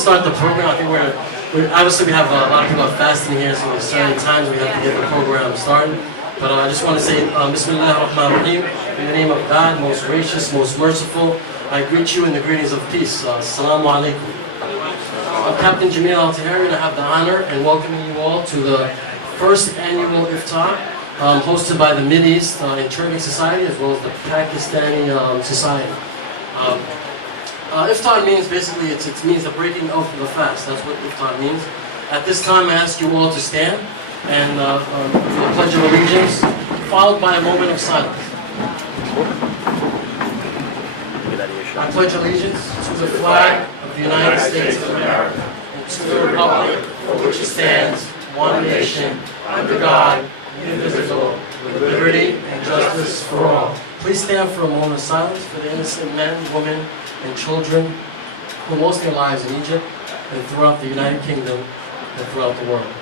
start the program. I think obviously we have a lot of people are fasting here, so there's certain times we have to get the program started. But I just want to say, Bismillah ar-Rahman ar-Rahim, in the name of God, most gracious, most merciful, I greet you in the greetings of peace. Assalamu alaikum. I'm Captain Jamil Al-Tahiri, and I have the honor in welcoming you all to the first annual Ifter, hosted by the Mideast in Turkic Society, as well as the Pakistani Society. Iftar means basically, it means the breaking of the fast. That's what Iftar means. At this time, I ask you all to stand and for the Pledge of Allegiance, followed by a moment of silence. I pledge allegiance to the flag of the United States of America and to the republic for which it stands, one nation, under God, indivisible, with liberty and justice for all. Please stand for a moment of silence for the innocent men, women, and children who lost their lives in Egypt and throughout the United Kingdom and throughout the world.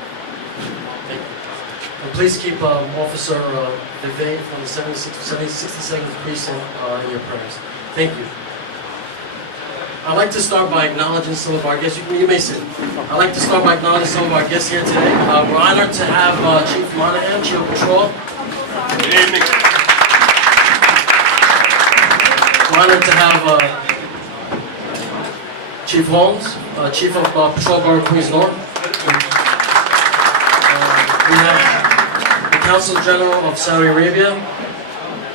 Thank you. And please keep Officer Vivek from the 62nd Precinct in your prayers. Thank you. I'd like to start by acknowledging some of our guests. You may sit. I'd like to start by acknowledging some of our guests here today. We're honored to have Chief Monahan, Chief of Patrol. Good evening. We're honored to have Chief Holmes, Chief of Patrol Guard Queens North. We have the Consul General of Saudi Arabia,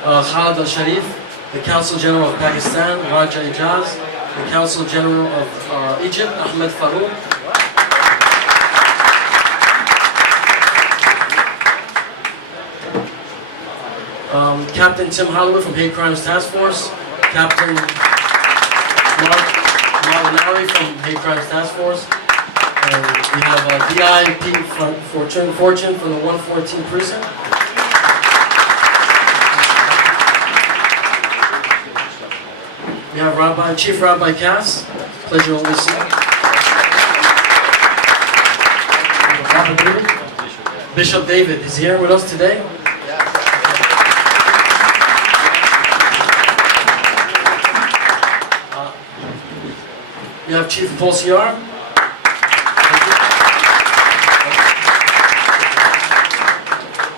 Khalid Al-Sharif, the Consul General of Pakistan, Raja Ijaz, the Consul General of Egypt, Ahmed Farouk, Captain Tim Holloway from Hate Crimes Task Force, Captain Marlinawi from Hate Crimes Task Force, and we have DI Pete Fortune from the 114 Precinct. We have Chief Rabbi Cass. Pleasure to always see you. Bishop David is here with us today. We have Chief Paul Ciar.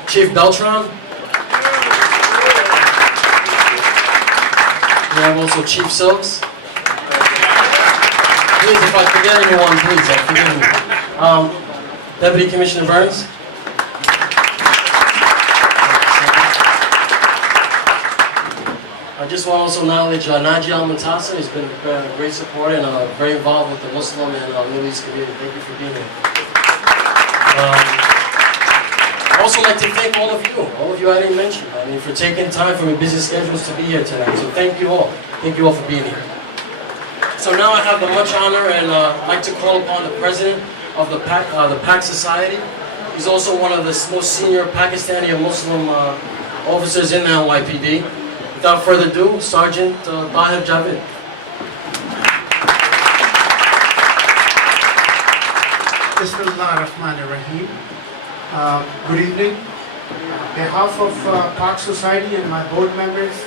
Chief Beltran. We have also Chief Silks. Please, if I forget anyone, please, forgive me. Deputy Commissioner Burns. I just want to also acknowledge Naji Al-Muntasa. He's been a great supporter and very involved with the Muslim and Middle East community. Thank you for being here. I'd also like to thank all of you I didn't mention, for taking time from your busy schedules to be here tonight. So thank you all for being here. So now I have the much honor and I'd like to call upon the president of the PAK Society. He's also one of the most senior Pakistani and Muslim officers in the NYPD. Without further ado, Sergeant Bahir Javid. Bismillah ar-Rahman ar-Rahim. Good evening. On behalf of PAK Society and my board members,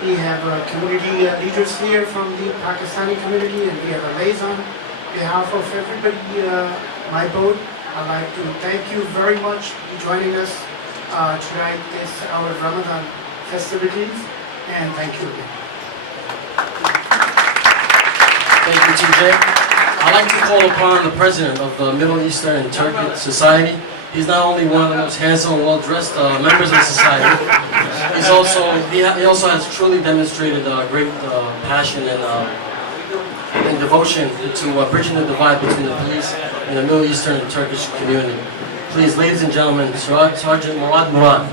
we have community leaders here from the Pakistani community, and we have a liaison. On behalf of everybody, my board, I'd like to thank you very much for joining us tonight, our Ramadan festivities, and thank you again. Thank you, TJ. I'd like to call upon the president of the Middle Eastern and Turkic Society. He's not only one of the most handsome and well-dressed members of the society, he also has truly demonstrated great passion and devotion to bridging the divide between the police and the Middle Eastern and Turkish community. Please, ladies and gentlemen, Sergeant Murad Murad.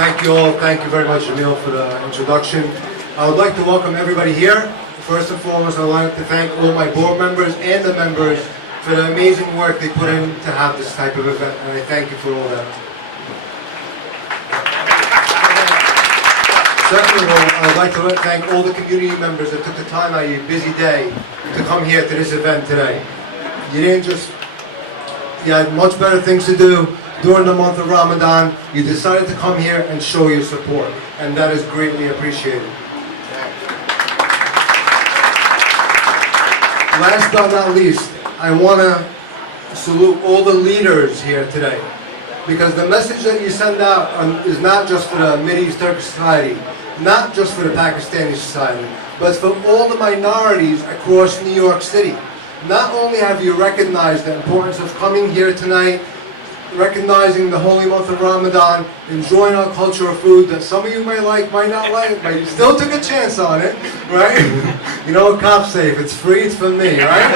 Thank you all. Thank you very much, Jamil, for the introduction. I would like to welcome everybody here. First and foremost, I'd like to thank all my board members and the members for the amazing work they put in to have this type of event, and I thank you for all that. Second of all, I would like to thank all the community members that took the time out of your busy day to come here to this event today. You had much better things to do during the month of Ramadan. You decided to come here and show your support, and that is greatly appreciated. last but not least, I want to salute all the leaders here today. Because the message that you send out is not just for the Mideast Turkish society, not just for the Pakistani society, but for all the minorities across New York City. Not only have you recognized the importance of coming here tonight, recognizing the holy month of Ramadan, enjoying our cultural food that some of you might like, might not like, but you still took a chance on it, right? You know what cops say, if it's free, it's for me, right?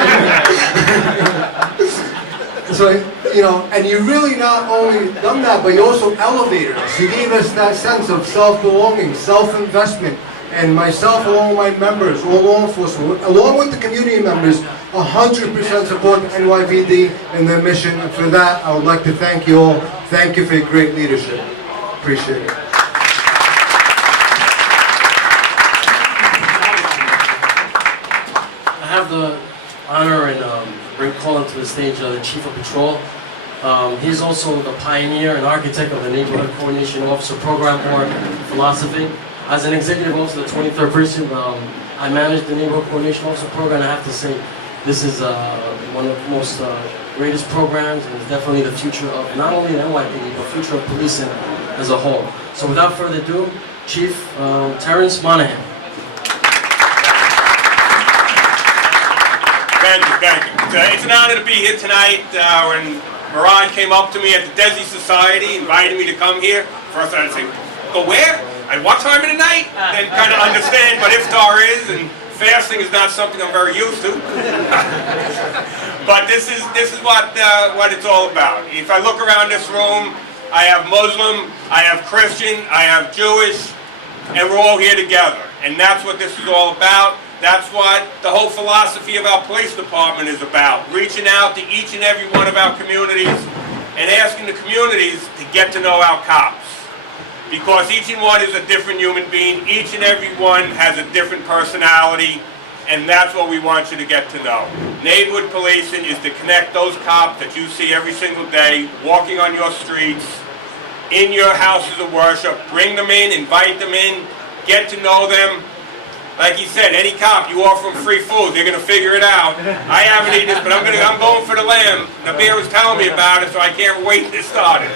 So, you know, and you really not only done that, but you also elevated us. You gave us that sense of self-belonging, self-investment, and myself, along with my members, all law enforcement, along with the community members, 100% support the NYPD and their mission. And for that, I would like to thank you all. Thank you for your great leadership. Appreciate it. I have the honor and calling to the stage the Chief of Patrol. He's also the pioneer and architect of the Neighborhood Coordination Officer Program or philosophy. As an executive officer of the 23rd Precinct, I manage the Neighborhood Coordination Officer Program. I have to say, this is one of the most greatest programs, and it's definitely the future of not only the NYPD, but future of policing as a whole. So without further ado, Chief Terrence Monahan. Thank you. It's an honor to be here tonight. When Moran came up to me at the Desi Society, invited me to come here, first I had to say, go where? At what time of the night? Then kind of understand what Iftar is, and fasting is not something I'm very used to. But this is what it's all about. If I look around this room, I have Muslim, I have Christian, I have Jewish, and we're all here together. And that's what this is all about. That's what the whole philosophy of our police department is about. Reaching out to each and every one of our communities and asking the communities to get to know our cops. Because each and one is a different human being, each and every one has a different personality, and that's what we want you to get to know. Neighborhood policing is to connect those cops that you see every single day, walking on your streets, in your houses of worship. Bring them in, invite them in, get to know them. Like he said, any cop, you offer them free food, they're going to figure it out. I haven't eaten this, but I'm going for the lamb. Nabir was telling me about it, so I can't wait to start it.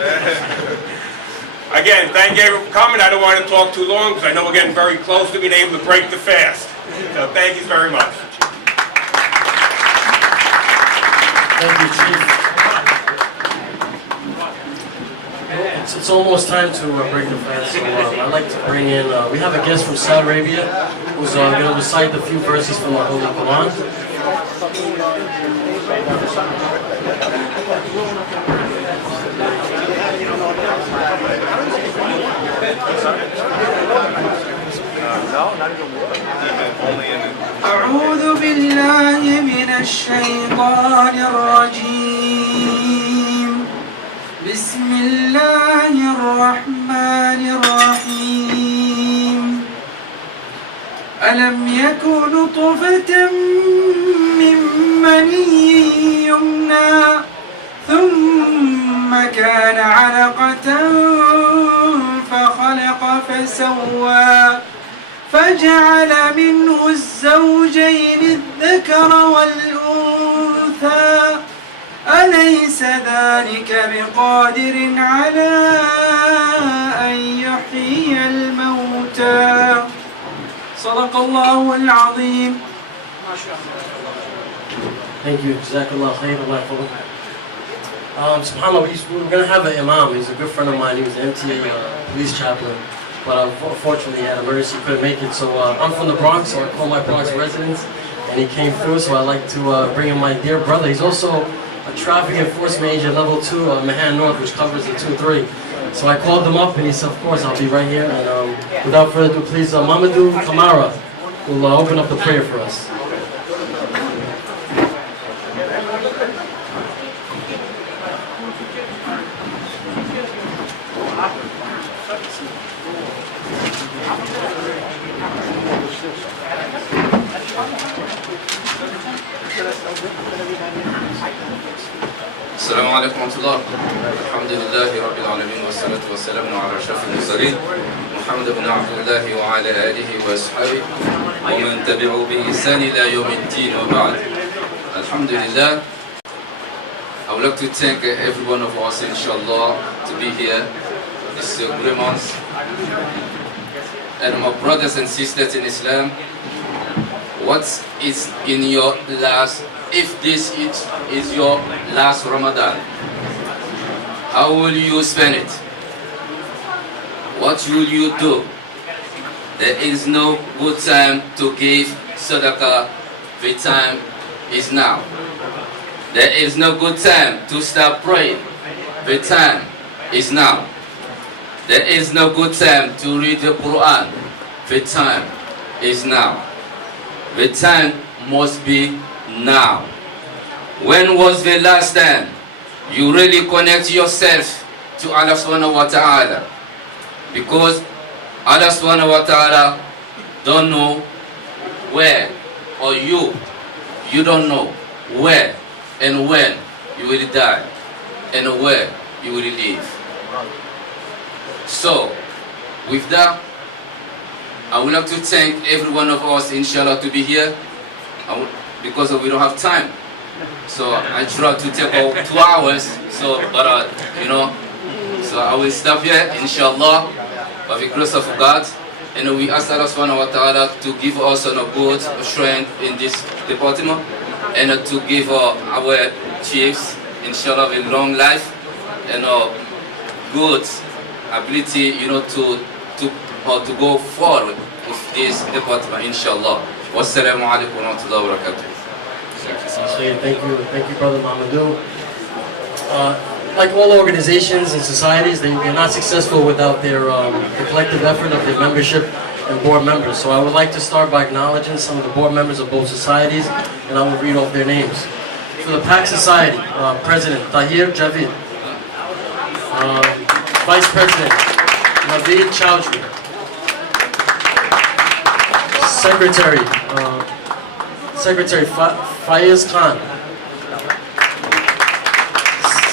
Again, thank you for coming. I don't want to talk too long because I know we're getting very close to being able to break the fast. So thank you very much. Thank you, Chief. It's almost time to break the fast, so I'd like to bring in, we have a guest from Saudi Arabia who's going to recite a few verses from the Holy Quran. أعوذ بالله من الشيطان الرجيم بسم الله الرحمن الرحيم ألم يكن نطفة من مني يمنى ثم كان علقة فخلق فسوى فجعل منه الزوجين الذكر والأنثى أليس ذلك بقادر على أن يحيي الموتى صدق الله العظيم. Thank you. Jazakallah khair. SubhanAllah, we're going to have an imam. He's a good friend of mine. He was an MTA police chaplain. But unfortunately, he had emergency, couldn't make it. So I'm from the Bronx, so I called my Bronx residents, and he came through. So I'd like to bring in my dear brother. He's also a traffic enforcement agent level 2, Mahan North, which covers the 2-3. So I called him up, and he said, of course, I'll be right here. And without further ado, please, Mamadou Kamara will open up the prayer for us. السلام عليكم ورحمة الله. الحمد لله رب العالمين والصلاة والسلام على أشرف المرسلين محمد بن عبد الله وعلى آله وأصحابه ومن تبعه بإحسان إلى يوم الدين وبعد. Alhamdulillah. I would like to thank every one of us, inshallah, to be here this great month. And my brothers and sisters in Islam, what is in your last, if this is your last Ramadan, how will you spend it? What will you do? There is no good time to give sadaqah. The time is now. There is no good time to start praying. The time is now. There is no good time to read the Quran. The time is now. The time must be now. When was the last time you really connect yourself to Allah subhanahu wa ta'ala? Because Allah subhanahu wa ta'ala don't know where, or you don't know where and when you will die and where you will live. So, with that, I would like to thank every one of us, inshallah, to be here, because we don't have time. So I try to take 2 hours. So, but you know, so I will stop here, inshallah, by the grace of God. And we ask Allah subhanahu wa ta'ala to give us a good strength in this department, and to give our chiefs, inshallah, a long life and good ability, you know, to go forward with this department, inshallah. Wassalamu alaikum wa rahmatullahi wa barakatuh. Thank you, Brother Mamadou. Like all organizations and societies, they're not successful without their the collective effort of their membership and board members. So I would like to start by acknowledging some of the board members of both societies, and I will read off their names. For the PAK Society, President Tahir Javid, Vice President Naveed Chowdhury, Secretary Faiz Khan,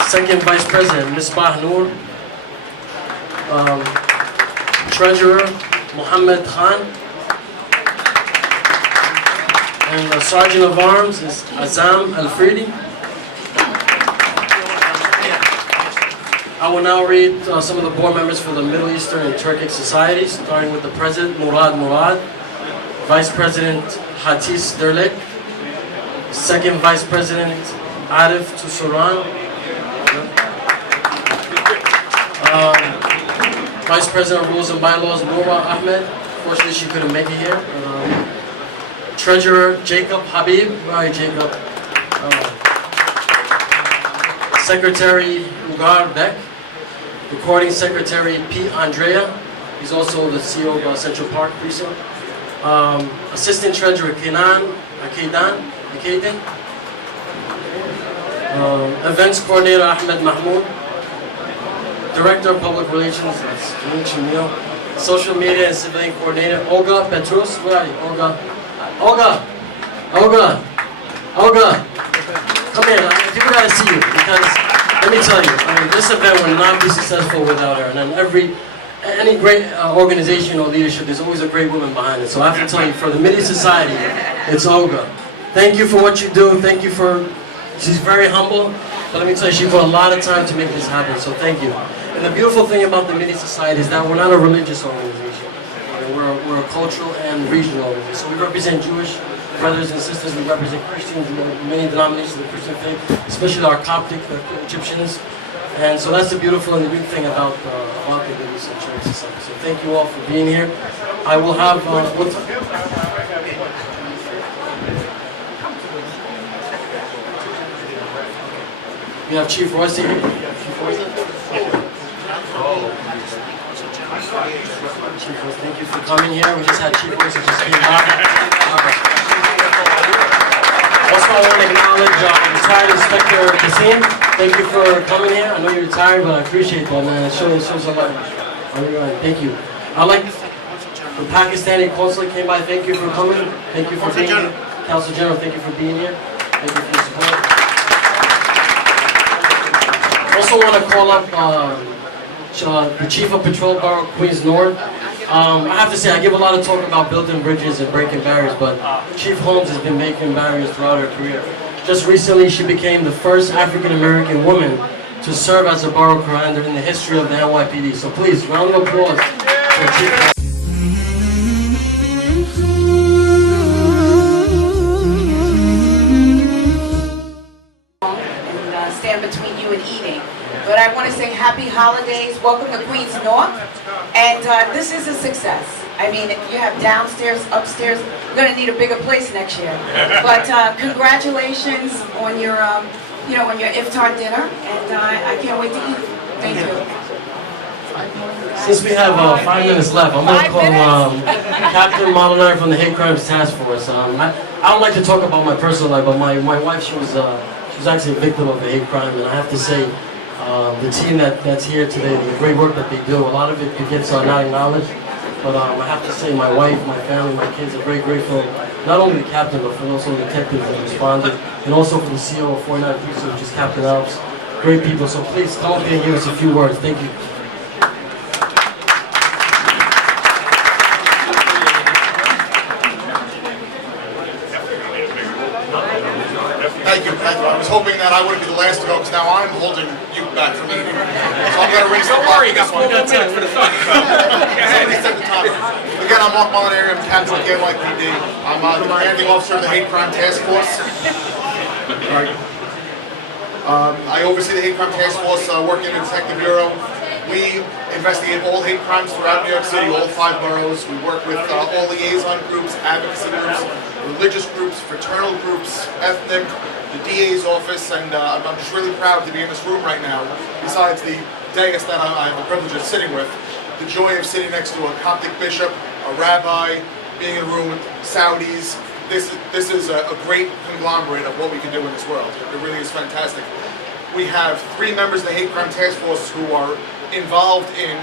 Second Vice President Misbah Noor, Treasurer Mohammed Khan, and the Sergeant of Arms is Azam Al-Fridi. I will now read some of the board members for the Middle Eastern and Turkic societies, starting with the President Murad, Vice President Hatis Derlek, Second Vice President Arif Tusuran, Vice President of Rules and Bylaws Noura Ahmed. Fortunately, she couldn't make it here. Treasurer Jacob Habib. Right, Jacob. Secretary Ugar Beck. Recording Secretary P. Andrea. He's also the CEO of Central Park Precinct. Assistant Treasurer Kenan Akaidan. Events Coordinator Ahmed Mahmoud. Director of Public Relations, Social Media and Civilian Coordinator, Olga Petrus. Where are you, Olga? Olga! Come here, people gotta see you, because, let me tell you, I mean, this event would not be successful without her, and then any great organization or leadership, there's always a great woman behind it. So I have to tell you, for the Midi Society, it's Olga. Thank you for what you do, she's very humble, but let me tell you, she put a lot of time to make this happen, so thank you. And the beautiful thing about the Midi Society is that we're not a religious organization. We're a cultural and regional organization. So we represent Jewish brothers and sisters, we represent Christians, many denominations of the Christian faith, especially our Coptic Egyptians. And so that's the beautiful and the good thing about the Midi Society. So thank you all for being here. I will have, we have Chief Royce here. Chief Royce. Chief Royce, thank you for coming here. We just had Chief Royce who just came by. Also, I want to acknowledge retired Inspector Cuisine. Thank you for coming here. I know you're retired, but I appreciate that, man. It shows a lot. Thank you. I'd like the Pakistani consulate came by. Thank you for coming. Thank you for being here. Council General, thank you for being here. Thank you for your support. I also want to call up the Chief of Patrol Borough, Queens North. I have to say, I give a lot of talk about building bridges and breaking barriers, but Chief Holmes has been making barriers throughout her career. Just recently, she became the first African-American woman to serve as a borough commander in the history of the NYPD. So please, round of applause for Chief. Stand between you and eating. But I want to say happy holidays, welcome to Queens North, and this is a success. I mean, you have downstairs, upstairs. You're going to need a bigger place next year. But congratulations on your, on your Iftar dinner, and I can't wait to eat. Thank you. Since we have 5 minutes left, I'm going to call Captain Maldonado from the Hate Crimes Task Force. I don't like to talk about my personal life, but my wife, she was actually a victim of a hate crime, and I have to say, the team that's here today, the great work that they do, a lot of it gets not acknowledged, but I have to say my wife, my family, my kids are very grateful, not only the captain, but for also the detectives that responded, and also for the CEO of 49 which is Captain Alps. Great people, so please come up here and give us a few words. Thank you. Thank you. I was hoping that I wouldn't be the last to go, because now I'm holding you back from eating. So I'm going to raise the bar. You got 4 minutes for the fun. Somebody set the time. Again, I'm Mark Molinari. I'm captain of the NYPD. I'm the commanding officer of the Hate Crime Task Force. I oversee the Hate Crime Task Force, working in the Detective Bureau. We investigate all hate crimes throughout New York City, all 5 boroughs. We work with all liaison groups, advocacy groups, religious groups, fraternal groups, ethnic, the DA's office, and I'm just really proud to be in this room right now. Besides the dais that I have the privilege of sitting with, the joy of sitting next to a Coptic bishop, a rabbi, being in a room with Saudis. This is a great conglomerate of what we can do in this world. It really is fantastic. We have 3 members of the Hate Crime Task Force who are involved in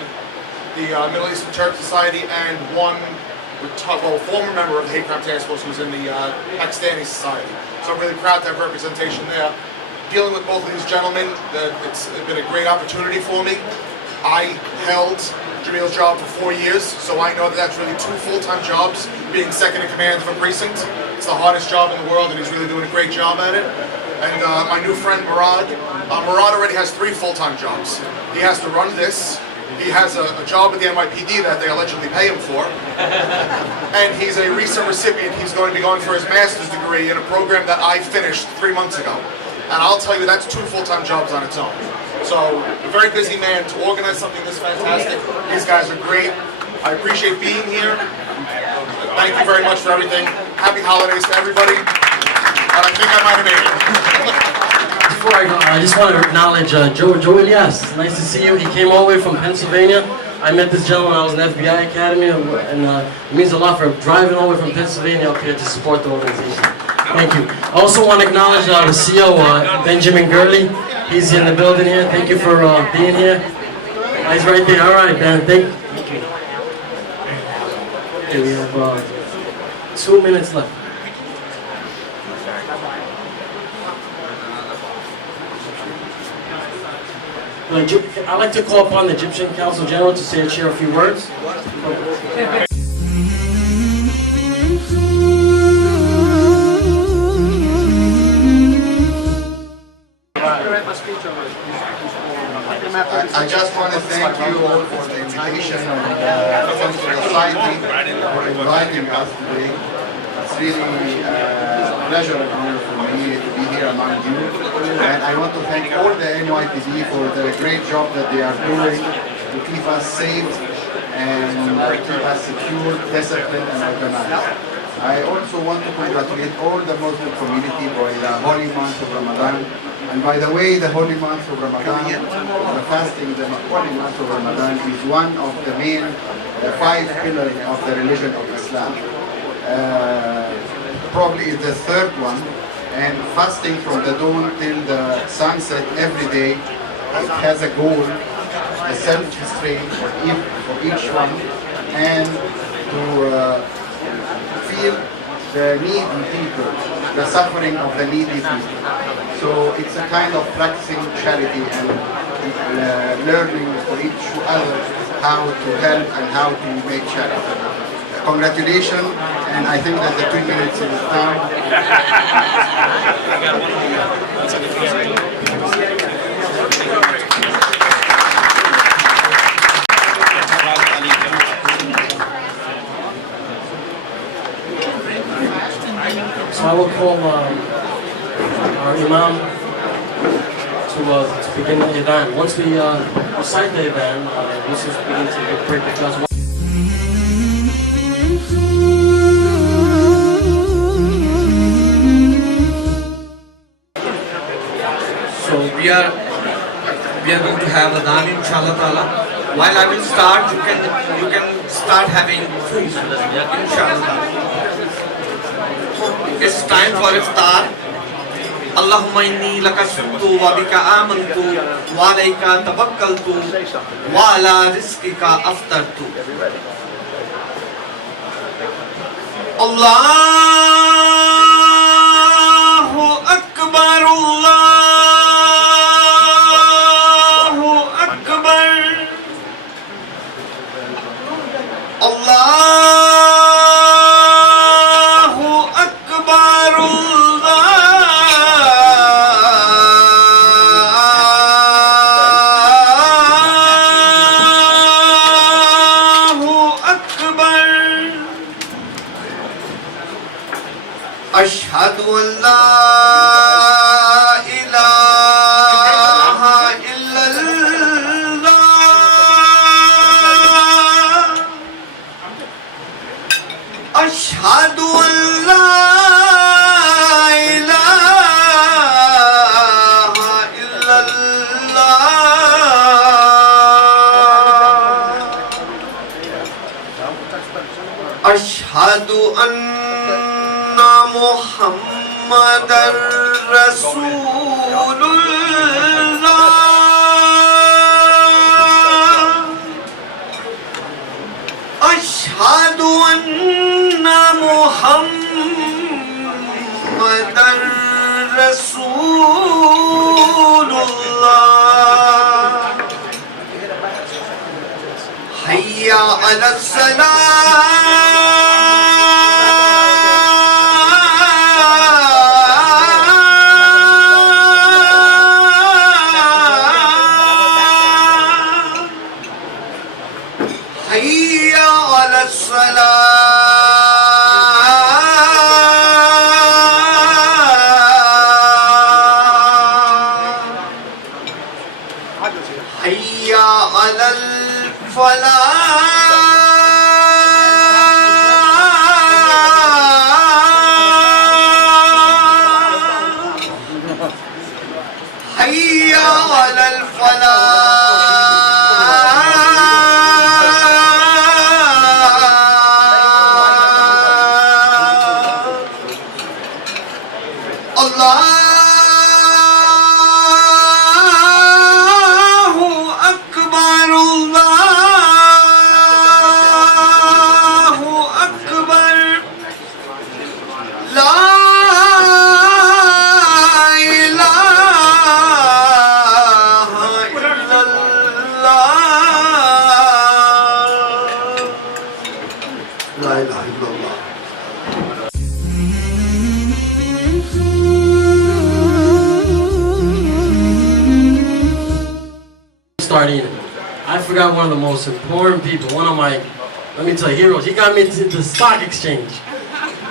the Middle Eastern Turkic Society, and one former member of the Hate Crime Task Force who's in the Pakistani Society. So I'm really proud to have representation there. Dealing with both of these gentlemen, it's been a great opportunity for me. I held Jamil's job for 4 years, so I know that that's really 2 full-time jobs, being second in command of a precinct. It's the hardest job in the world, and he's really doing a great job at it. And my new friend Murad, Murad already has 3 full-time jobs. He has to run this, he has a job at the NYPD that they allegedly pay him for, and he's a recent recipient. He's going to be going for his master's degree in a program that I finished 3 months ago. And I'll tell you, that's 2 full-time jobs on its own. So, a very busy man to organize something this fantastic. These guys are great. I appreciate being here. Thank you very much for everything. Happy holidays to everybody. And I think I might have made it. Before I go, I just want to acknowledge Joe Elias. Nice to see you. He came all the way from Pennsylvania. I met this gentleman when I was in the FBI Academy, and it means a lot for driving all the way from Pennsylvania up here to support the organization. Thank you. I also want to acknowledge the CEO, Benjamin Gurley. He's in the building here. Thank you for being here. He's right there. All right, Ben. Thank you. Okay, we have 2 minutes left. I'd like to call upon the Egyptian Council General to say and share a few words. I just want to thank you all for the invitation and thanks to the society for inviting us today. It's really a pleasure and honor for me to be here among you. And I want to thank all the NYPD for the great job that they are doing to keep us safe and keep us secure, disciplined and organized. I also want to congratulate all the Muslim community for the holy month of Ramadan. And by the way, the holy month of Ramadan, the fasting, the holy month of Ramadan is one of the main 5 pillars of the religion of Islam. Probably the 3rd one, and fasting from the dawn till the sunset every day, it has a goal, a self-restraint for each one, and to feel the needy people, the suffering of the needy people. So it's a kind of practicing charity and learning for each other how to help and how to make charity. Congratulations and I think that the 2 minutes is done. So I will call our Imam to begin the event. Once we recite the event, let's just begin to break the fast. So we are going to have adhan inshallah ta'ala. While I will start, you can start having food inshallah ta'ala. It's time for iftar. Allahumma inni laka sumtu wa bika amantu wa alayka tawakkaltu wa ala rizqika aftartu. Allahu Akbar, Allahu Akbar, Allahu Akbar, Allahu Akbar. Ashhadu an la ilaha illallah. Ashhadu an la ilaha illallah. Ashhadu anna Muhammadar Rasulullah. Ashhadu anna Muhammadar Rasulullah. Hayya ala salah. Hayya ala salah. Hayya ala falah. Hayya ala Allahu Akbar, Allahu Akbar. La ilaha illallah. La ilaha illallah. Start eating. I forgot one of the most important people, one of my, let me tell you, heroes. He got me to the stock exchange.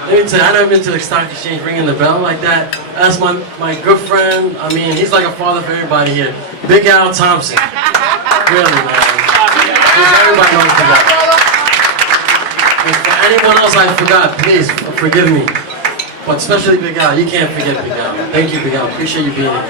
Let me tell you, I never been to the stock exchange ringing the bell like that. That's my good friend. I mean, he's like a father for everybody here. Big Al Thompson. Really, man. Everybody knows Big Al. And for anyone else I forgot, please forgive me. But especially Big Al. You can't forget Big Al. Thank you, Big Al. Appreciate you being here.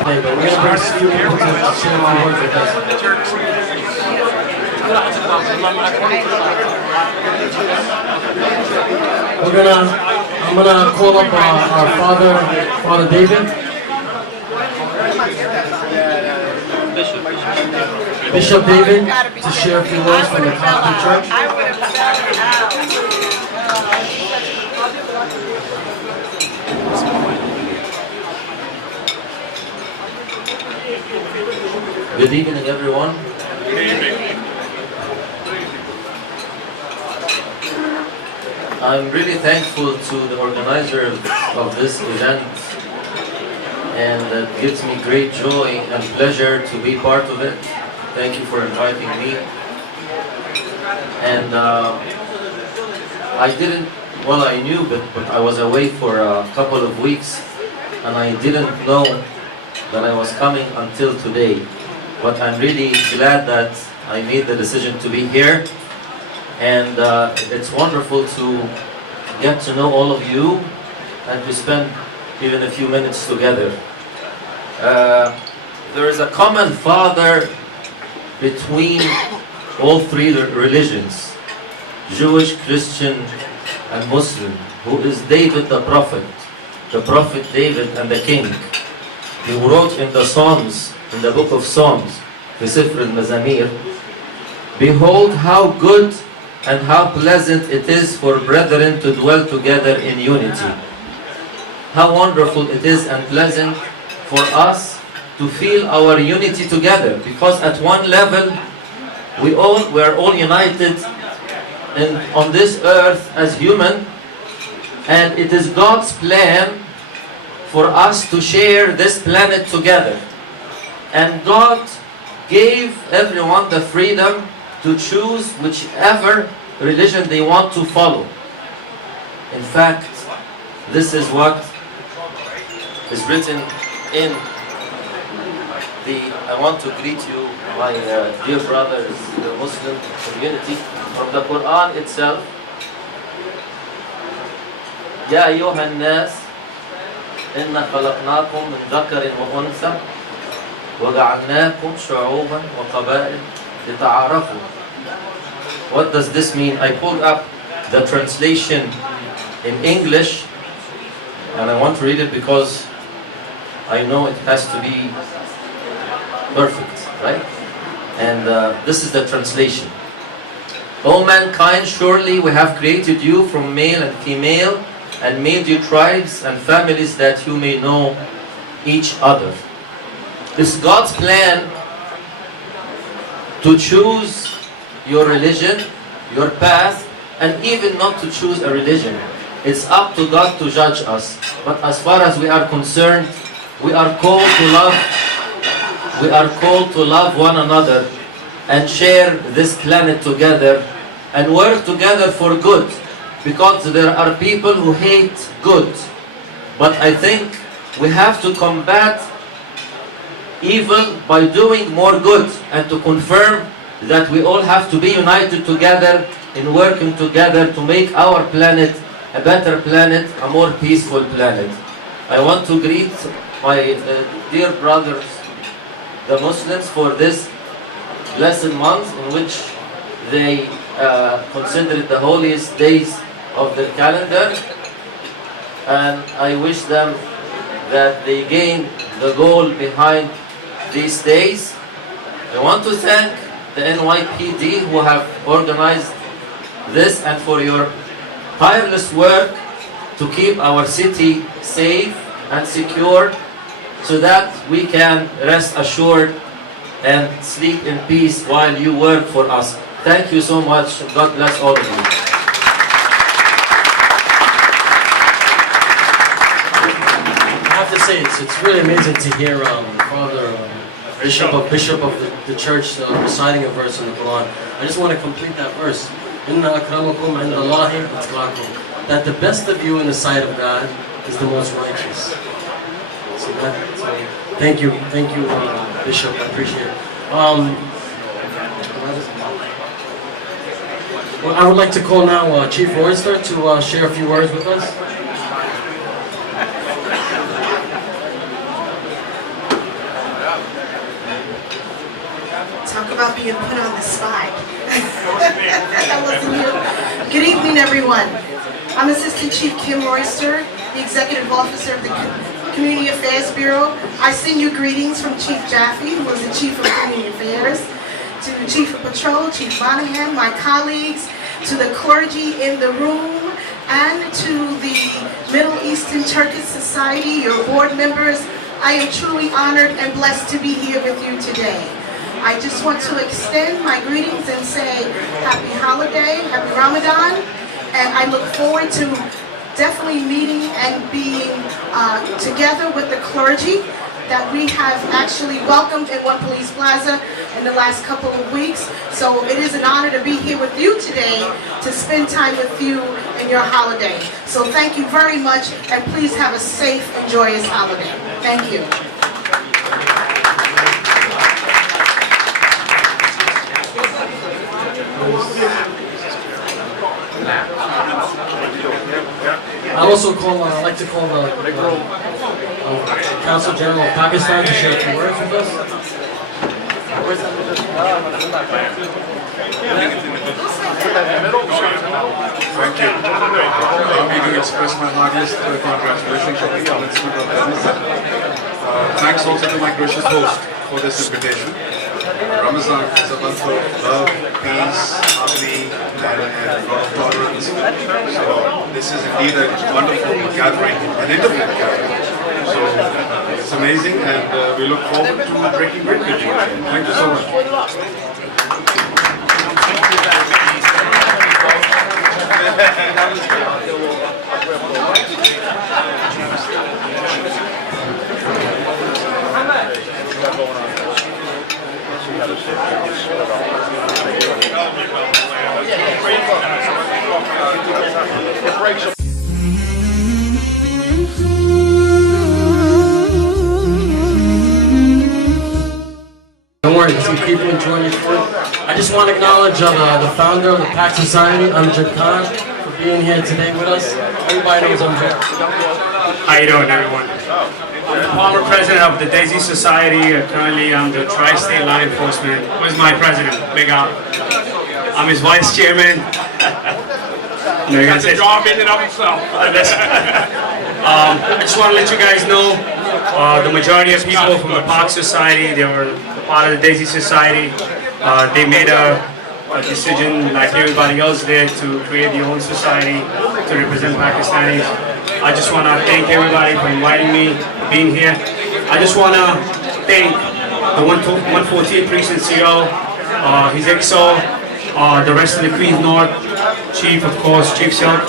Hey, but we're going to bring a few people to share my work with us. I'm gonna call up our Father David. Bishop David, to share a few words from the Catholic Church. I would have felt out. Good evening, everyone. I'm really thankful to the organizer of this event, and it gives me great joy and pleasure to be part of it. Thank you for inviting me. And I knew, but I was away for a couple of weeks, and I didn't know that I was coming until today. But I'm really glad that I made the decision to be here. And it's wonderful to get to know all of you and to spend even a few minutes together. There is a common father between all three religions, Jewish, Christian, and Muslim, who is David the prophet David and the king. He wrote in the Psalms, in the book of Psalms, the Sifr al-Mazamir, "Behold how good and how pleasant it is for brethren to dwell together in unity." How wonderful it is and pleasant for us to feel our unity together, because at one level we are all united on this earth as human, and it is God's plan for us to share this planet together. And God gave everyone the freedom to choose whichever religion they want to follow. In fact, this is what is written in I want to greet you, my dear brothers, the Muslim community, from the Quran itself. يا أيها الناس إنا خلقناكم من ذكر وأنثى وجعلناكم شعوبا وقبائل لتعارفوا. What does this mean? I pulled up the translation in English, and I want to read it because I know it has to be perfect, right? And this is the translation. O mankind, surely we have created you from male and female and made you tribes and families that you may know each other. It's God's plan to choose your religion, your path, and even not to choose a religion. It's up to God to judge us. But as far as we are concerned, we are called to love. We are called to love one another and share this planet together and work together for good, because there are people who hate good. But I think we have to combat evil by doing more good, and to confirm that we all have to be united together in working together to make our planet a better planet, a more peaceful planet. I want to greet my dear brothers, the Muslims, for this blessed month in which they consider it the holiest days of their calendar, and I wish them that they gain the goal behind these days. I want to thank the NYPD who have organized this, and for your tireless work to keep our city safe and secure, so that we can rest assured and sleep in peace while you work for us. Thank you so much. God bless all of you. I have to say, it's really amazing to hear Father Bishop of the church reciting a verse in the Quran. I just want to complete that verse. Inna akramakum indallahi atqakum. That the best of you in the sight of God is the most righteous. So thank you, Bishop. I appreciate it. Well, I would like to call now Chief Oyster to share a few words with us. Talk about being put on the spot. That wasn't you. Good evening, everyone. I'm Assistant Chief Kim Royster, the Executive Officer of the Community Affairs Bureau. I send you greetings from Chief Jaffe, who was the Chief of Community Affairs, to the Chief of Patrol, Chief Monahan, my colleagues, to the clergy in the room, and to the Middle Eastern Turkic Society, your board members. I am truly honored and blessed to be here with you today. I just want to extend my greetings and say happy holiday, happy Ramadan, and I look forward to definitely meeting and being together with the clergy that we have actually welcomed in One Police Plaza in the last couple of weeks. So it is an honor to be here with you today to spend time with you in your holiday. So thank you very much, and please have a safe and joyous holiday. Thank you. I also like to call the Council General of Pakistan to share a few words with us. Thank you. Allow me to express my heartiest congratulations on the commencement of business. Thanks also to my gracious host for this invitation. Ramadan is a month of love, peace, harmony, and a lot of tolerance. So this is indeed a wonderful gathering, an interfaith gathering. So it's amazing, and we look forward to breaking bread with you. Thank you so much. Don't worry, see people enjoying your food. I just want to acknowledge the founder of the PAK Society, Amjad Khan, for being here today with us. Everybody knows Amjad. How you doing, everyone? I'm the former president of the Daisy Society. Currently, I'm the Tri-State Law Enforcement. Where's my president? Big up. I'm his vice chairman. That's a job in and of itself. I just want to let you guys know, the majority of people from the PAK Society, they were part of the Daisy Society. They made a decision, like everybody else did, to create their own society to represent Pakistanis. I just want to thank everybody for inviting me, for being here. I just want to thank the 114 Precinct CO, his EXO, the rest of the Queens North, Chief, of course, Chief Silk.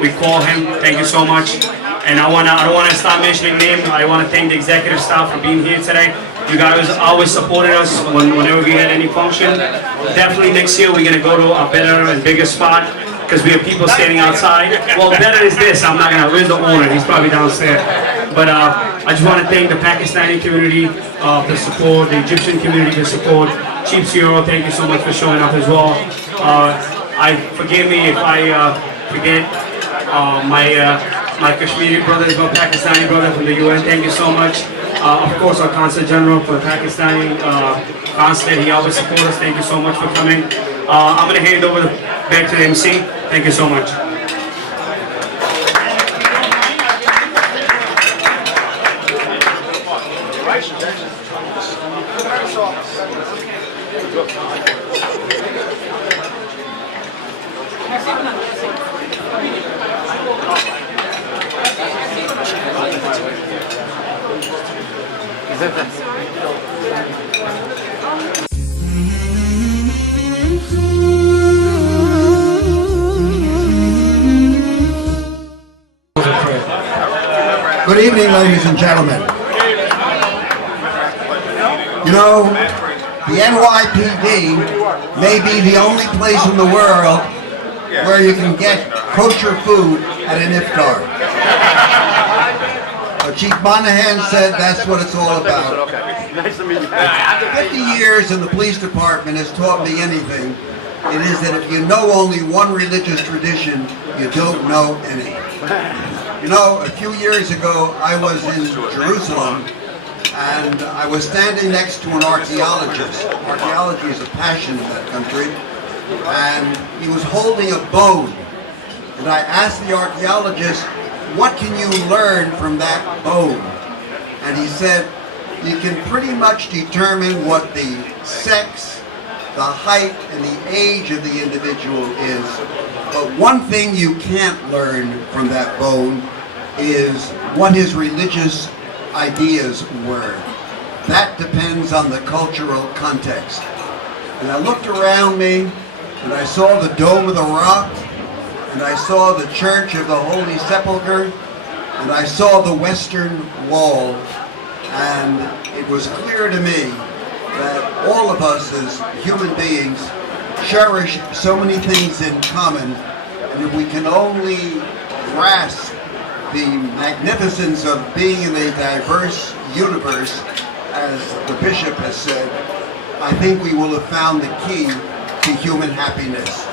We call him. Thank you so much. And I don't want to stop mentioning names. I want to thank the executive staff for being here today. You guys always supported us whenever we had any function. Definitely next year we're going to go to a better and bigger spot because we have people standing outside. Well, better is this. I'm not going to. Where's the owner? He's probably downstairs. But I just want to thank the Pakistani community for the support, the Egyptian community for support. Chief Ciro, thank you so much for showing up as well. Forgive me if I forget my Kashmiri brothers, my Pakistani brother from the UN. Thank you so much. Of course, our Consul General for Pakistani Consulate, he always supports us. Thank you so much for coming. I'm going to hand it over back to the MC. Thank you so much. Good evening, ladies and gentlemen. You know, the NYPD may be the only place in the world where you can get kosher food at an Iftar. Chief Monahan said that's what it's all about. Nice to meet you. 50 years in the police department has taught me anything. It is that if you know only one religious tradition, you don't know any. You know, a few years ago, I was in Jerusalem, and I was standing next to an archaeologist. Archaeology is a passion in that country. and he was holding a bone. And I asked the archaeologist, what can you learn from that bone? And he said, you can pretty much determine what the sex, the height, and the age of the individual is. But one thing you can't learn from that bone is what his religious ideas were. That depends on the cultural context. And I looked around me, and I saw the Dome of the Rock, and I saw the Church of the Holy Sepulchre, and I saw the Western Wall, and it was clear to me that all of us as human beings cherish so many things in common, and if we can only grasp the magnificence of being in a diverse universe, as the bishop has said, I think we will have found the key to human happiness.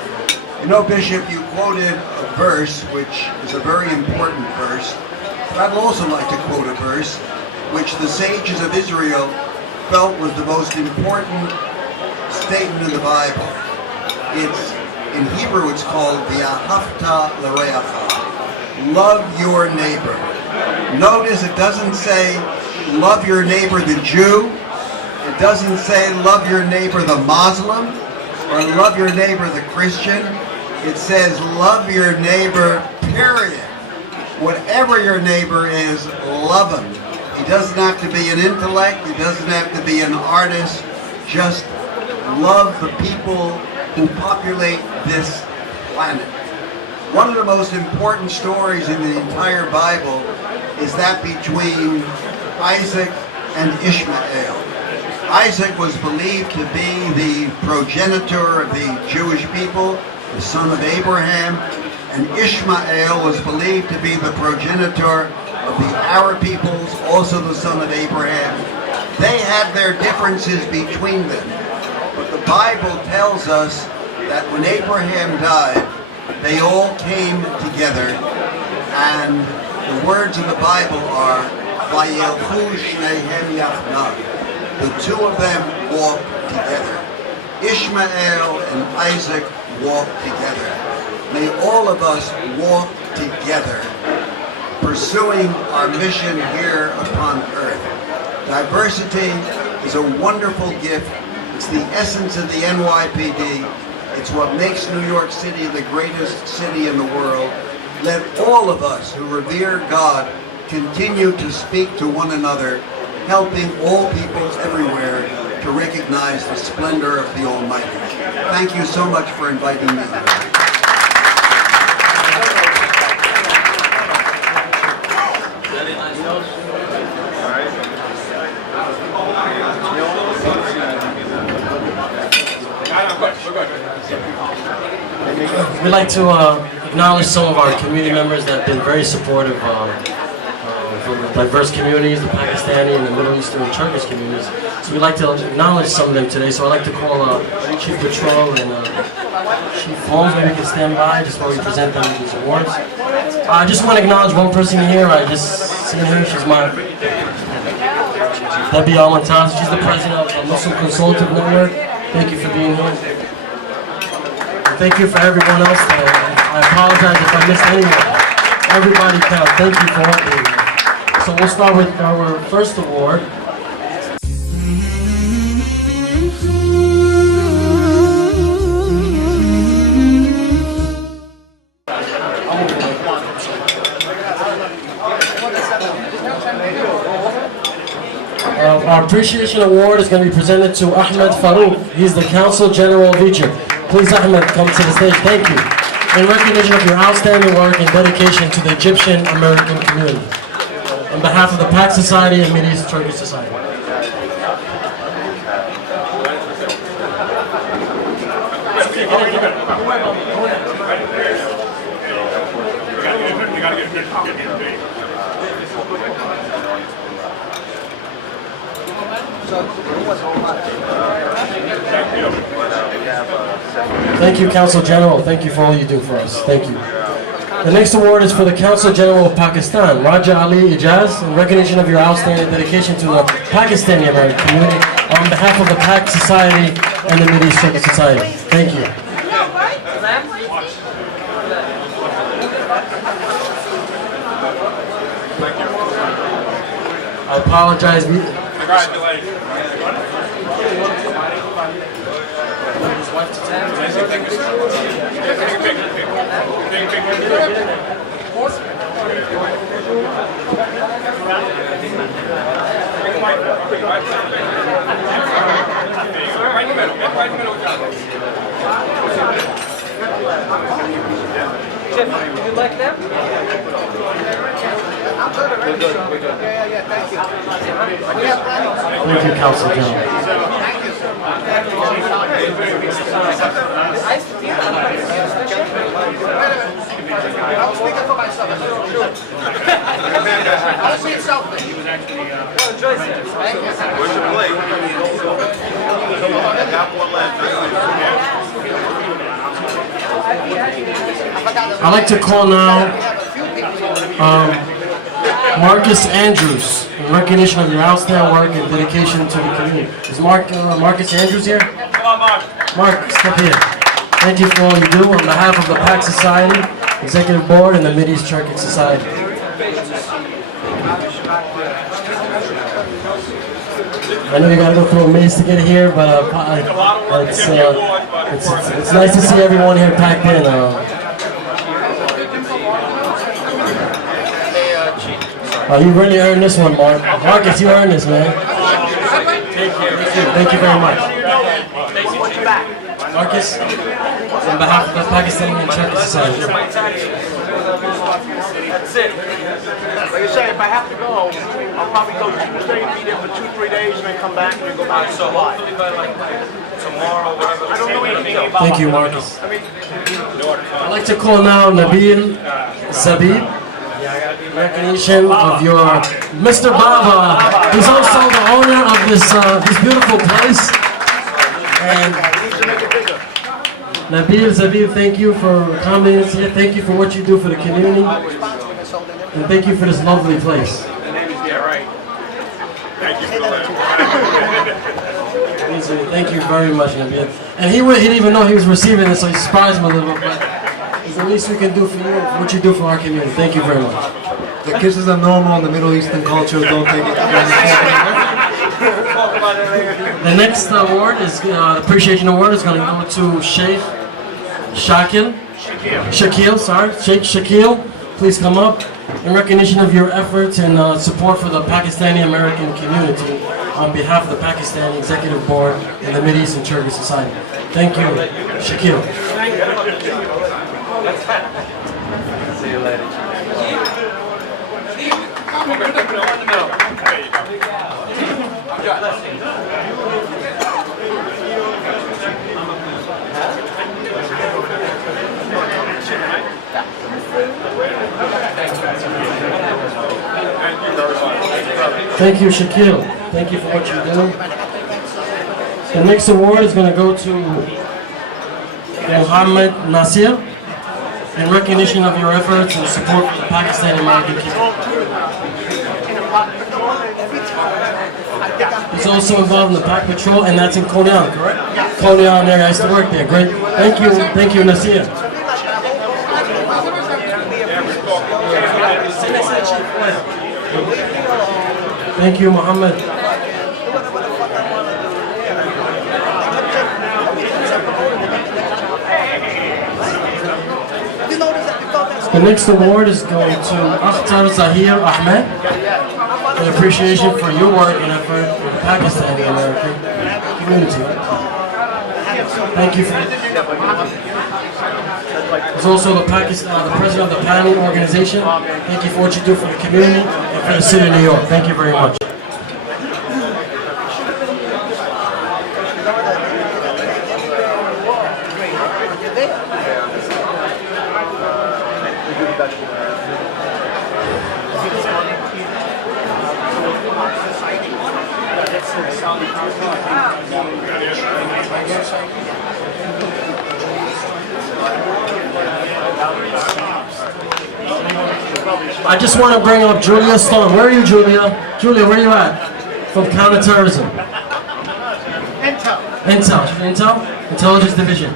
You know, Bishop, you quoted a verse, which is a very important verse, but I'd also like to quote a verse which the sages of Israel felt was the most important statement in the Bible. It's, in Hebrew it's called V'ahavta l'reacha, love your neighbor. Notice it doesn't say love your neighbor the Jew, it doesn't say love your neighbor the Muslim, or love your neighbor the Christian. It says love your neighbor, period. Whatever your neighbor is, love him. He doesn't have to be an intellect, he doesn't have to be an artist, just love the people who populate this planet. One of the most important stories in the entire Bible is that between Isaac and Ishmael. Isaac was believed to be the progenitor of the Jewish people, the son of Abraham, and Ishmael was believed to be the progenitor of the Arab peoples, also the son of Abraham. They had their differences between them, but the Bible tells us that when Abraham died, they all came together, and the words of the Bible are, Vayelchu shnehem yachdav. The two of them walked together. Ishmael and Isaac walked together. May all of us walk together, pursuing our mission here upon earth. Diversity is a wonderful gift. It's the essence of the NYPD. It's what makes New York City the greatest city in the world. Let all of us who revere God continue to speak to one another, helping all peoples everywhere to recognize the splendor of the Almighty. Thank you so much for inviting me. We'd like to acknowledge some of our community members that have been very supportive for the diverse communities, the Pakistani and the Middle Eastern and Turkish communities. So we'd like to acknowledge some of them today. So I'd like to call Chief Patrol and Chief Holmes, maybe can stand by just while we present them with these awards. I just want to acknowledge one person here. I just seen her. She's my Debbie Almantaz. She's the president of the Muslim Consultative Network. Thank you for being here. And thank you for everyone else. I apologize if I missed anyone. Everybody counts. Thank you for all being here. So we'll start with our first award. Our appreciation award is going to be presented to Ahmed Farouk. He's the Council General of Egypt. Please, Ahmed, come to the stage. Thank you. In recognition of your outstanding work and dedication to the Egyptian American community. On behalf of the PAK Society and Middle East Turkish Society. Thank you, Council General. Thank you for all you do for us. Thank you. The next award is for the Council General of Pakistan, Raja Ali Ijaz, in recognition of your outstanding dedication to the Pakistani American community on behalf of the PAK Society and the Middle East Turkish Society. Thank you. I apologize. Congratulations. Right in the middle. Right in the middle, John. Jeff, would you like them? Thank you, Council General. I'm speaking for myself. I'll speak selfishly. He was actually. Where's your plate? I'd like to call now Marcus Andrews in recognition of your outstanding work and dedication to the community. Is Marcus Andrews here? Come on, Mark. Mark, step here. Thank you for all you do on behalf of the PAK Society, Executive Board, and the Mideast Turkic Society. I know you gotta go through a maze to get here, but it's nice to see everyone here packed in. You really earned this one, Mark. Marcus, you earned this, man. Thank you very much. Marcus, on behalf of the Pakistani and Turkic Society. That's it. Like I said, if I have to go, I'll probably go Tuesday and be there for 2-3 days and then come back and then go back. So hopefully by like tomorrow, whatever. I don't know anything about. Thank you, Marcus. I'd like to call now Nabil Zabib. Recognition of your Mr. Baba. He's also the owner of this beautiful place. And Nabil Zabib, thank you for coming here. Thank you for what you do for the community. And thank you for this lovely place. Thank you very much, Nabil. And he didn't even know he was receiving this, so he surprised me a little bit. But it's the least we can do for you, what you do for our community. Thank you very much. The kisses are normal in the Middle Eastern culture. Don't take it. The next award is appreciation award is going to go to Sheikh Shakil. Sheikh Shakil, please come up in recognition of your efforts and support for the Pakistani American community on behalf of the Pakistani Executive Board and the Mideast and Turkic Society. Thank you, Shakil. See you later. Thank you, Shakil. Thank you for what you do. The next award is going to go to Mohammed Nasir in recognition of your efforts and support for the Pakistani American community. He's also involved in the PAK Patrol, and that's in Konyan, correct? Konyan area. I used to work there. Great. Thank you, Nasir. Thank you, Mohammed. The next award is going to Ifter Zahir Ahmed, an appreciation for your work and effort in the Pakistani American community. Thank you for He's also the president of the panel organization. Thank you for what you do for the community and for the city of New York. Thank you very much. I just want to bring up Julia Stone. Where are you, Julia? Julia, where are you at? From counterterrorism. Intel. Intelligence Division.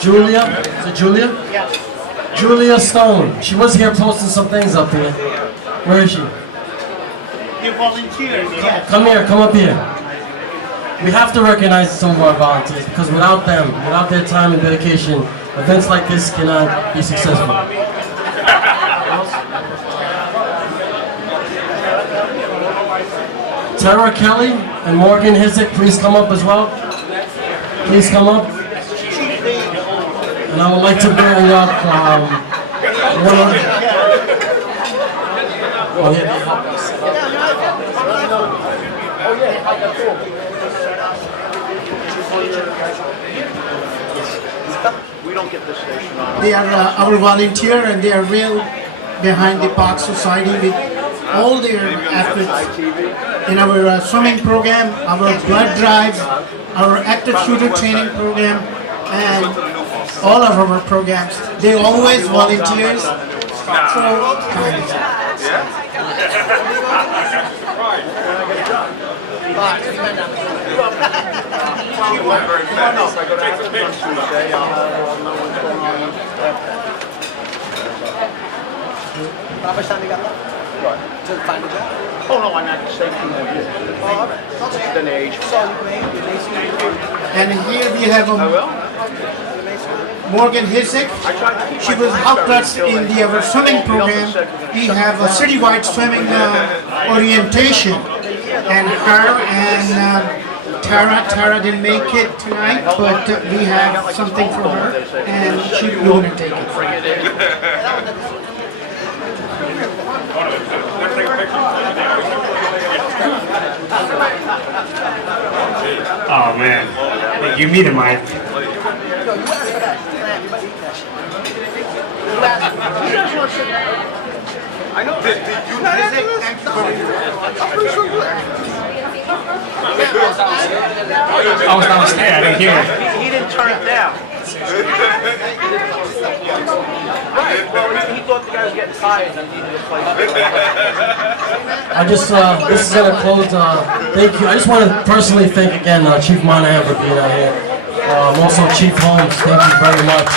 Julia? Is it Julia? Yes. Julia Stone. She was here posting some things up here. Where is she? the volunteers. Yes. Come here, come up here. We have to recognize some of our volunteers because without them, without their time and dedication, events like this cannot be successful. Tara Kelly and Morgan Hissick, please come up as well. Please come up. And I would like to bring up one of oh, yeah, they help us. They are our volunteer and they are real behind the PAK Society with all their efforts in our swimming program, our blood drives, our active shooter training program, and all of our programs. They always volunteers. So, Oh no, I'm not mistaken. Then age. and here we have Morgan Hissick. She was helped us in our swimming program. We have a citywide swimming orientation, and her and Tara didn't make it tonight, but we have something for her, and she's going to take it. Oh man, you meet him, Mike. I know. Did you I was downstairs, I didn't hear it. He didn't turn it down. Right, well, he thought the guy was getting tired and needed a place. I just, this is gonna close, thank you. I just want to personally thank again Chief Monahan for being out here. Also Chief Holmes, thank you very much.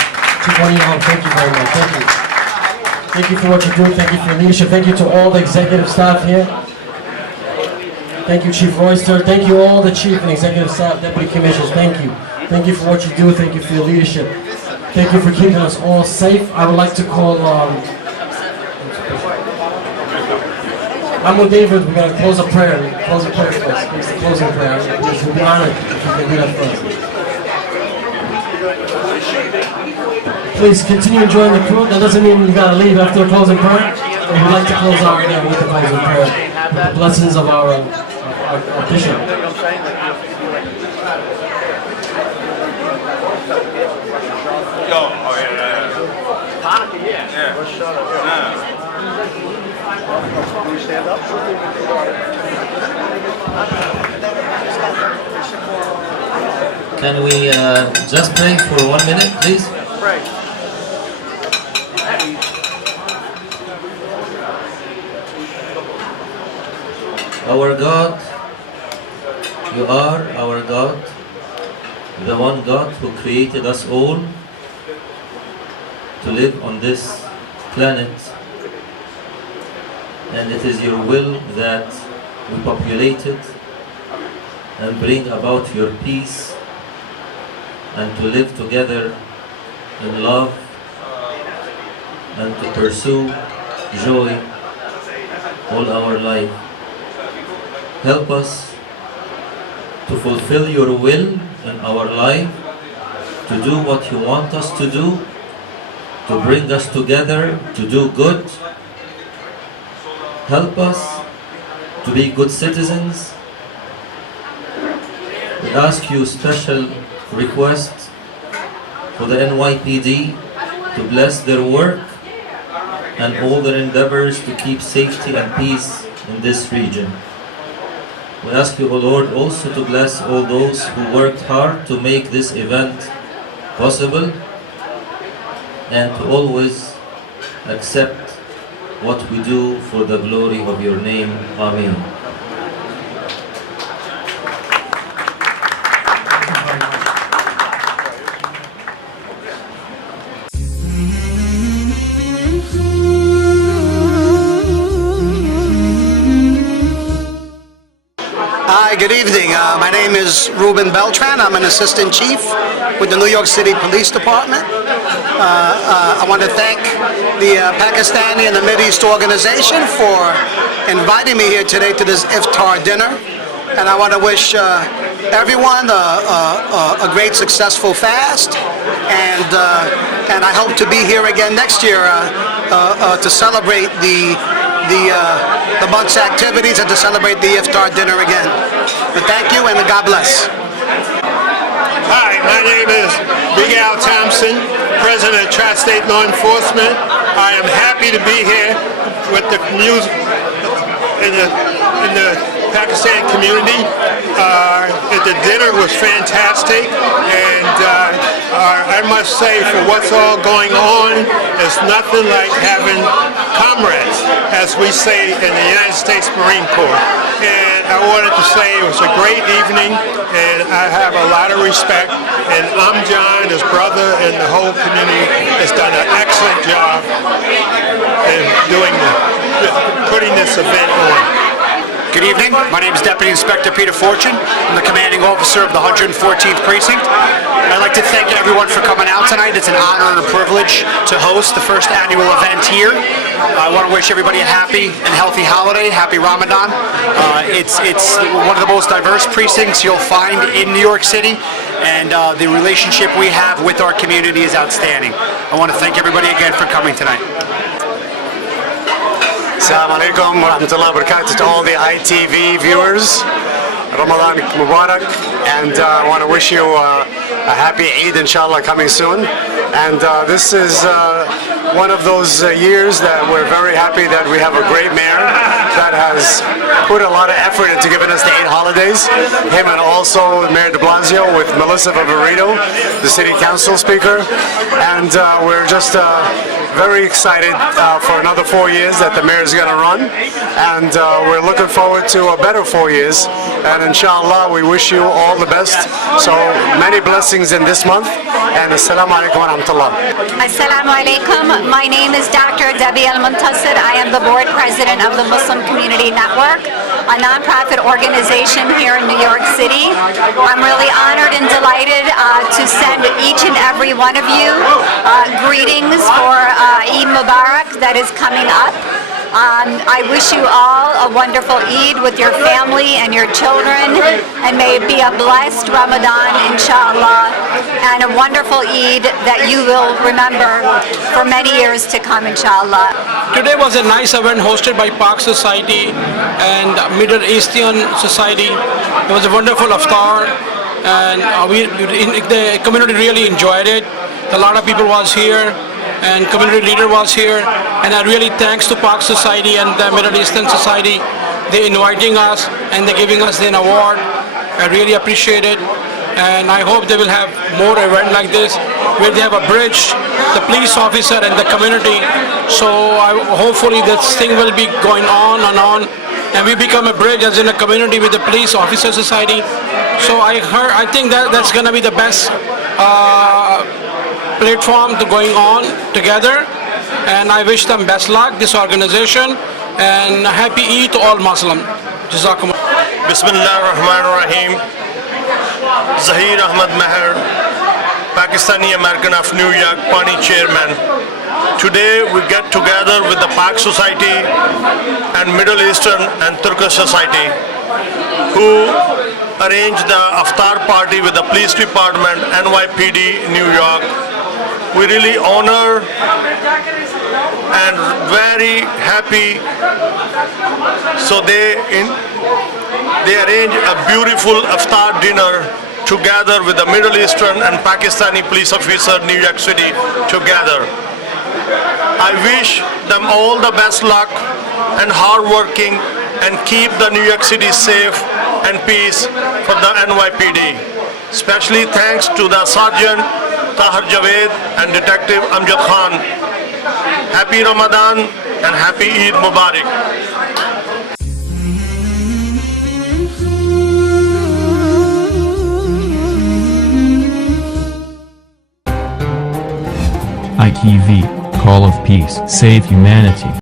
Chief Monahan, thank you very much, thank you. Thank you for what you do, thank you for your leadership, thank you to all the executive staff here. Thank you, Chief Royster, thank you all the chief and executive staff, deputy commissioners, thank you. Thank you for what you do, thank you for your leadership. Thank you for keeping us all safe. I would like to call, I'm with David, we're going to close a prayer. Close a prayer for us, please, the closing prayer. Just we'll be honored if you can do that for us. Please continue enjoying the food. That doesn't mean you got to leave after the closing prayer. But we'd like to close our event with the closing prayer. With the blessings of our bishop. Can we stand up? Can we just pray for 1 minute, please? Pray. Our God, you are our God, the one God who created us all to live on this planet, and it is your will that we populate it and bring about your peace and to live together in love and to pursue joy all our life. Help us to fulfill your will in our life, to do what you want us to do, to bring us together, to do good. Help us to be good citizens. We ask you special request for the NYPD to bless their work and all their endeavors to keep safety and peace in this region. We ask you, O Lord, also to bless all those who worked hard to make this event possible and to always accept what we do for the glory of your name. Amen. Hi, good evening. My name is Ruben Beltran. I'm an assistant chief with the New York City Police Department. I want to thank the Pakistani and the Mideast organization for inviting me here today to this Iftar dinner. And I want to wish everyone a great successful fast. And I hope to be here again next year to celebrate the month's activities and to celebrate the Iftar dinner again. But thank you and God bless. Hi, my name is Big Al Thompson, President of Tri-State Law Enforcement. I am happy to be here with the music in the Pakistan community. The dinner was fantastic, and I must say, for what's all going on, it's nothing like having comrades, as we say in the United States Marine Corps. And I wanted to say it was a great evening, and I have a lot of respect. And John, his brother, and the whole community has done an excellent job in putting this event on. Good evening. My name is Deputy Inspector Peter Fortune. I'm the commanding officer of the 114th Precinct. I'd like to thank everyone for coming out tonight. It's an honor and a privilege to host the first annual event here. I want to wish everybody a happy and healthy holiday, happy Ramadan. It's one of the most diverse precincts you'll find in New York City, and the relationship we have with our community is outstanding. I want to thank everybody again for coming tonight. Assalamu alaikum wa rahmatullahi wa barakatuh to all the ITV viewers. Ramadan Mubarak, and I want to wish you a happy Eid, inshallah, coming soon. And this is one of those years that we're very happy that we have a great mayor that has put a lot of effort into giving us the 8 holidays. Him and also Mayor de Blasio with Melissa Viverito, the city council speaker. And we're just very excited for another 4 years that the mayor is going to run. And we're looking forward to a better 4 years. And inshallah, we wish you all the best. So many blessings in this month. And assalamu alaikum wa rahmatullah. Assalamu alaikum. My name is Dr. Debbie Al-Muntasir. I am the board president of the Muslim Community Network, a nonprofit organization here in New York City. I'm really honored and delighted to send each and every one of you greetings for Eid Mubarak that is coming up. I wish you all a wonderful Eid with your family and your children, and may it be a blessed Ramadan, inshallah, and a wonderful Eid that you will remember for many years to come, inshallah. Today was a nice event hosted by PAK Society and Middle Eastern Society. It was a wonderful iftar, and the community really enjoyed it. A lot of people was here, and community leader was here, and I really thanks to PAK Society and the Middle Eastern Society. They inviting us and they giving us an award. I really appreciate it, and I hope they will have more event like this where they have a bridge, the police officer and the community. So hopefully this thing will be going on, and we become a bridge as in a community with the police officer society. So I think that's gonna be the best platform to going on together, and I wish them best luck, this organization, and happy Eid to all Muslims. Jazakum. Bismillah ar-Rahman ar-Rahim. Zahir Ahmad Meher, Pakistani American of New York, Pani Chairman. Today we get together with the PAK Society and Middle Eastern and Turkic Society, who arranged the iftar party with the police department, NYPD, New York. We really honor and very happy. So they arrange a beautiful iftar dinner together with the Middle Eastern and Pakistani police officer, New York City, together. I wish them all the best luck and hard working, and keep the New York City safe and peace for the NYPD. Especially thanks to the Sergeant Tahir Javed and Detective Amjad Khan. Happy Ramadan and happy Eid Mubarak. ITV, Call of Peace, Save Humanity.